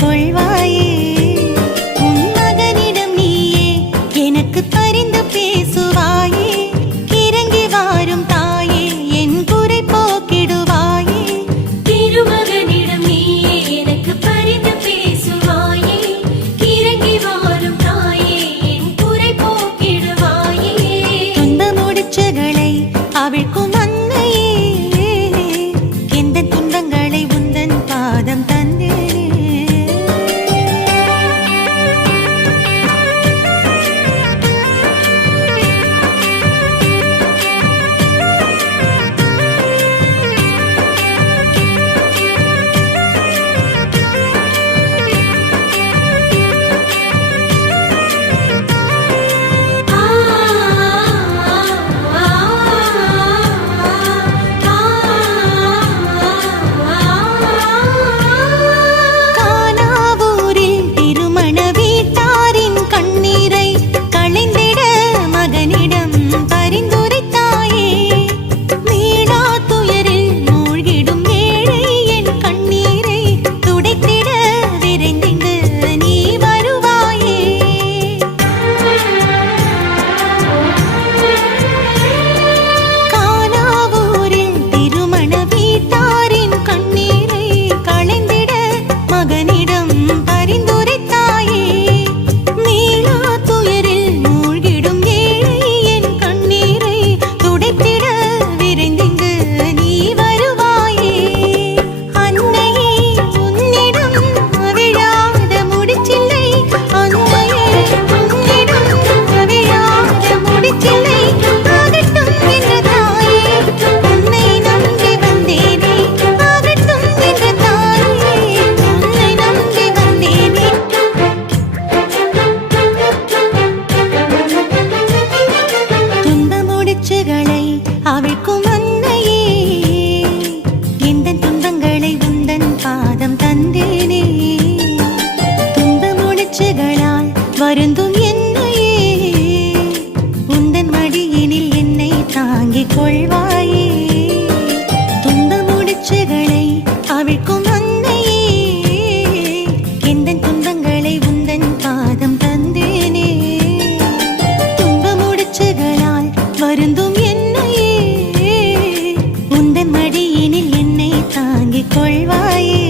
கொள்வாயே. உன் மகனிடம் நீயே எனக்கு பரிந்து பேசுவாயே. இறங்கி வாரும் தாயே என் குறை போக்கிடுவாயே. திருமகனிடம் நீயே எனக்கு பரிந்து பேசுவாயே. இறங்கி வாரும் தாயே என் குறை போக்கிடுவாயே. துன்ப முடிச்சுகளை அவிழ்க்கும் அன்னையே, எந்த துன்பங்களை உந்தன் பாதம் தந்தேனே. கானாவூரில் திருமண வீட்டாரின் கண்ணீரை களைந்திட மகனிடம் பரிந்துரைத்தாயே. மீளா துயரில் மூழ்கிடும் ஏழை என் கண்ணீரை துடைத்திட விரைந்திங்கு நீ வருவாயே. கானாவூரில் திருமண வீட்டாரின் கண்ணீரை களைந்திட மகனிடம் பரிந்துரைத்தாயே. மீளா துயரில் மூழ்கிடும் ஏழை என் கண்ணீரை துடைத்திட விரைந்திங்கு நீ வருவாயே. அன்னையே உன்னிடம் அவிழாத முடிச்சில்லை. அன்னையே உன்னிடம் அவிழாத முடிச்சில்லை. ஆகட்டும் என்ற தாயே உன்னை நம்பி வந்தேனே. ஆகட்டும் என்ற தாயே உன்னை நம்பி வந்தேனே. துன்ப முடிச்சுகளை அவிழ்க்கும் அன்னையே, எந்த துன்பங்களை உந்தன் பாதம் தந்தேனே. துன்ப முடிச்சுகளால் வருந்தும் என்னையே, உந்தன் மடியினில் என்னை தாங்கிக் கொள்வாயே. துன்ப முடிச்சுகளை அவிழ்க்கும் அன்னையே, எந்த துன்பங்களை உந்தன் பாதம் தந்தேனே. துன்ப முடிச்சுகளால் வருந்தும் என்னையே, உந்தன் மடியினில் என்னை தாங்கிக் கொள்வாயே.